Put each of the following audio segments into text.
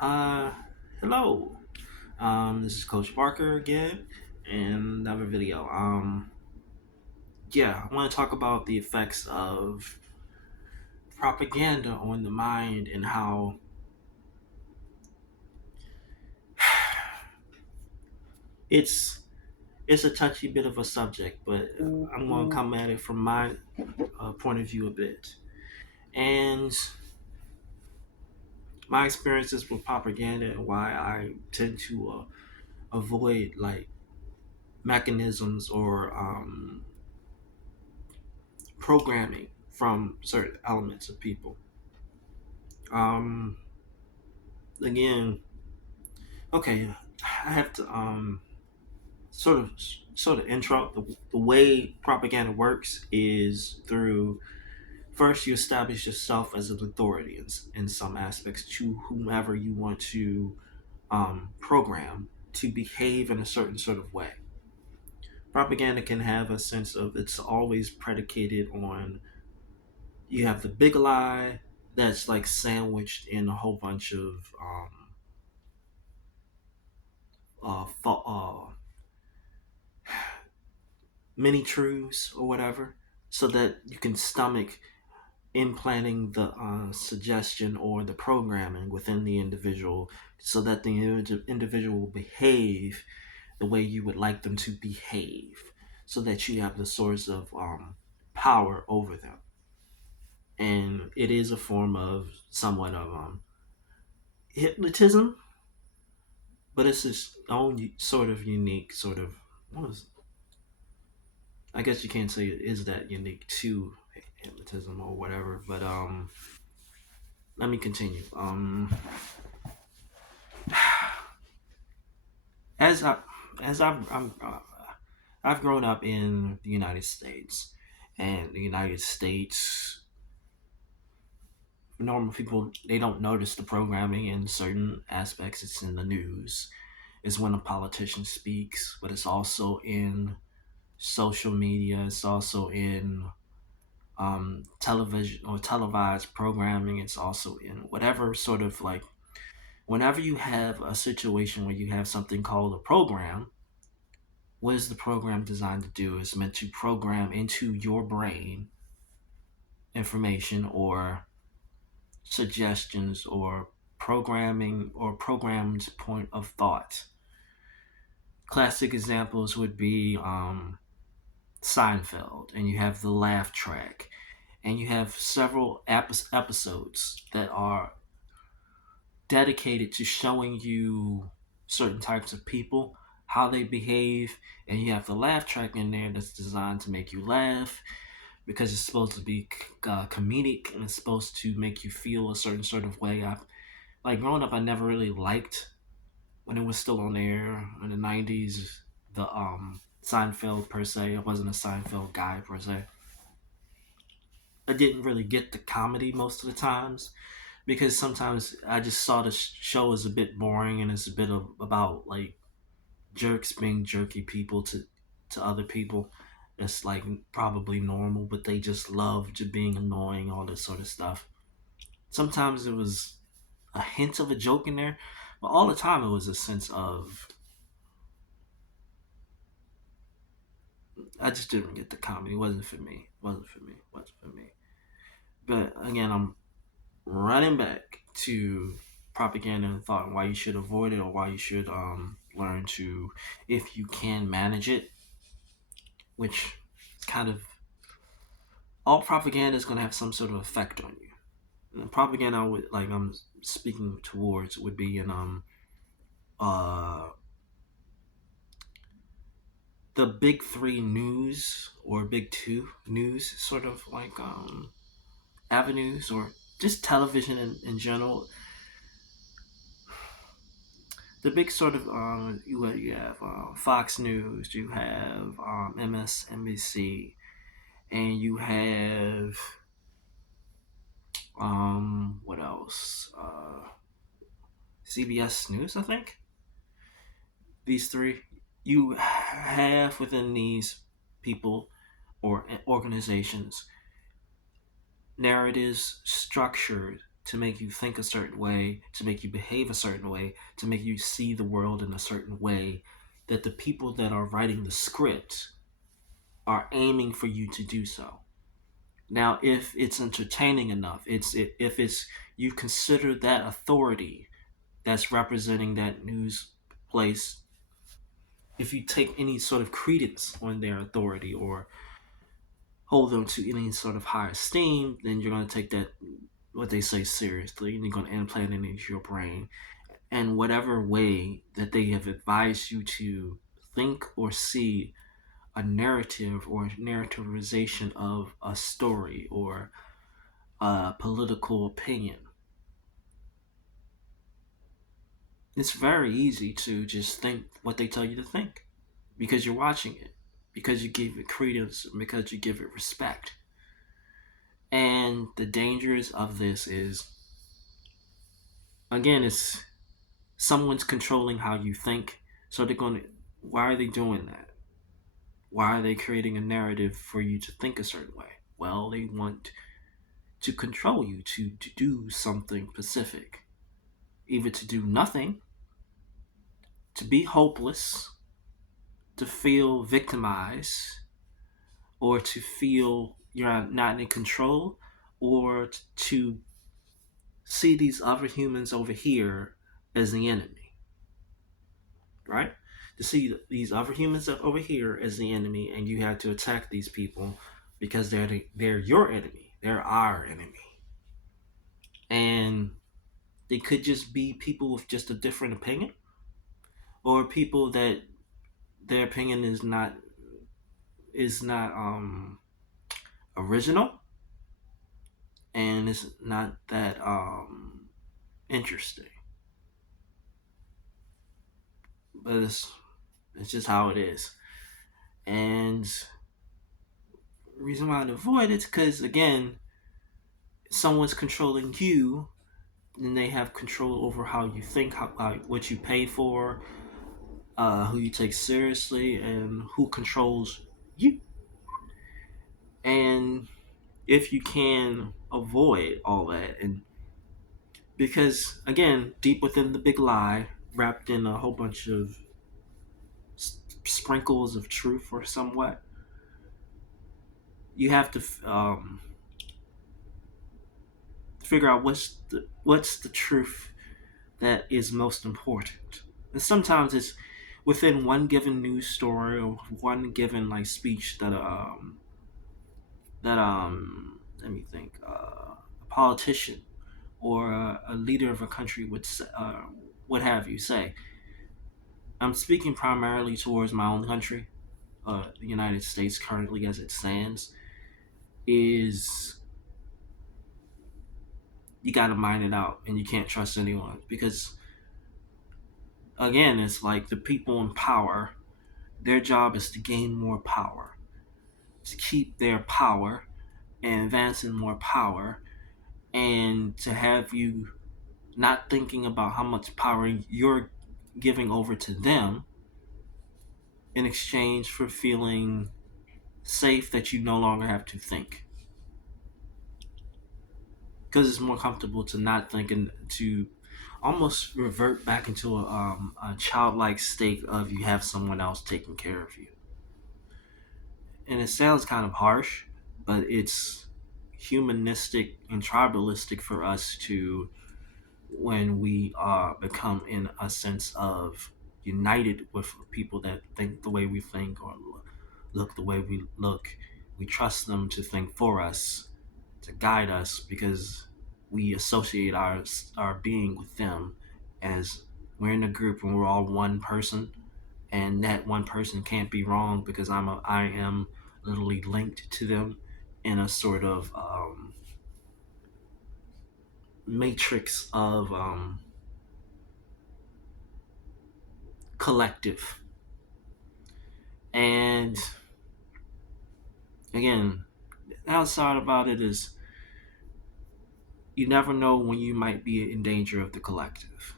Uh, Hello. This is Coach Parker again, and another video. Yeah, I want to talk about the effects of propaganda on the mind and how it's it's a touchy bit of a subject, but I'm going to come at it from my point of view a bit. And my experiences with propaganda and why I tend to avoid like mechanisms or programming from certain elements of people. Um, Again, okay, I have to sort of intro the way propaganda works is through first you establish yourself as an authority in some aspects to whomever you want to program to behave in a certain sort of way. Propaganda can have a sense of it's always predicated on you have the big lie that's like sandwiched in a whole bunch of mini truths or whatever, so that you can stomach implanting the suggestion or the programming within the individual, so that the individual will behave the way you would like them to behave, so that you have the source of power over them. And it is a form of somewhat of hypnotism, but it's its own sort of unique sort of what is I guess you can't say it is that unique to hypnotism or whatever, but let me continue. As I as I've grown up in the United States, and the United States, normal people they don't notice the programming in certain aspects. It's in the news. It's when a politician speaks, but it's also in social media. It's also in television or televised programming. It's also in whatever sort of like whenever you have a situation where you have something called a program. What is the program designed to do? It's meant to program into your brain information or suggestions or programming or programmed point of thought. Classic examples would be Seinfeld, and you have the laugh track, and you have several episodes that are dedicated to showing you certain types of people, how they behave, and you have the laugh track in there that's designed to make you laugh because it's supposed to be comedic and it's supposed to make you feel a certain sort of way. Like growing up, I never really liked when it was still on air in the '90s. The Seinfeld per se, I wasn't a Seinfeld guy per se. I didn't really get the comedy most of the times because sometimes I just saw the show as a bit boring and it's a bit about like jerks being jerky people to other people. It's like probably normal, but they just love just being annoying, all this sort of stuff. Sometimes it was a hint of a joke in there, but all the time it was a sense of I just didn't get the comedy. It wasn't for me. It wasn't for me. It wasn't for me. But again, I'm running back to propaganda and thought and why you should avoid it or why you should learn to, if you can manage it, which kind of all propaganda is going to have some sort of effect on you. And the propaganda I would like I'm speaking towards would be in uh the big three news or big two news sort of like avenues or just television in general. The big sort of you have Fox News, you have MSNBC, and you have what else? CBS News, I think. These three you have within these people or organizations narratives structured to make you think a certain way, to make you behave a certain way, to make you see the world in a certain way, that the people that are writing the script are aiming for you to do so. Now, if it's entertaining enough, if it's you consider that authority that's representing that news place, if you take any sort of credence on their authority or hold them to any sort of high esteem, then you're going to take that what they say seriously, and you're going to implant it into your brain. And whatever way that they have advised you to think or see a narrative or narrativization of a story or a political opinion, it's very easy to just think what they tell you to think because you're watching it, because you give it credence, because you give it respect. And the dangers of this is, again, it's someone's controlling how you think. So they're going to, why are they doing that? Why are they creating a narrative for you to think a certain way? Well, they want to control you to do something specific, either to do nothing, to be hopeless, to feel victimized, or to feel you're not in control, or to see these other humans over here as the enemy, right? To see these other humans over here as the enemy, and you have to attack these people because they're your enemy, they're our enemy, and they could just be people with just a different opinion, or people that their opinion is not original, and it's not that interesting. But it's just how it is. And the reason why I avoid it is because, again, someone's controlling you, and they have control over how you think, how what you pay for, who you take seriously, and who controls you. And if you can avoid all that, and because, again, deep within the big lie, wrapped in a whole bunch of sprinkles of truth or somewhat, you have to figure out what's the truth that is most important. And sometimes it's within one given news story or one given like speech that let me think, a politician or a leader of a country would what have you say. I'm speaking primarily towards my own country, the United States currently as it stands. Is you got to mine it out, and you can't trust anyone because, again, it's like the people in power. Their job is to gain more power, to keep their power and advance in more power, and to have you not thinking about how much power you're giving over to them in exchange for feeling safe that you no longer have to think. Because it's more comfortable to not think and to almost revert back into a childlike state of you have someone else taking care of you. And it sounds kind of harsh, but it's humanistic and tribalistic for us to, when we become in a sense of united with people that think the way we think or look the way we look, we trust them to think for us, to guide us, because we associate our being with them as we're in a group and we're all one person, and that one person can't be wrong because I am literally linked to them in a sort of matrix of collective. And again, the outside about it is you never know when you might be in danger of the collective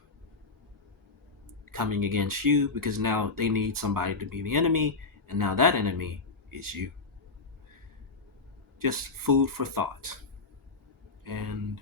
coming against you, because now they need somebody to be the enemy, and now that enemy is you. Just food for thought. And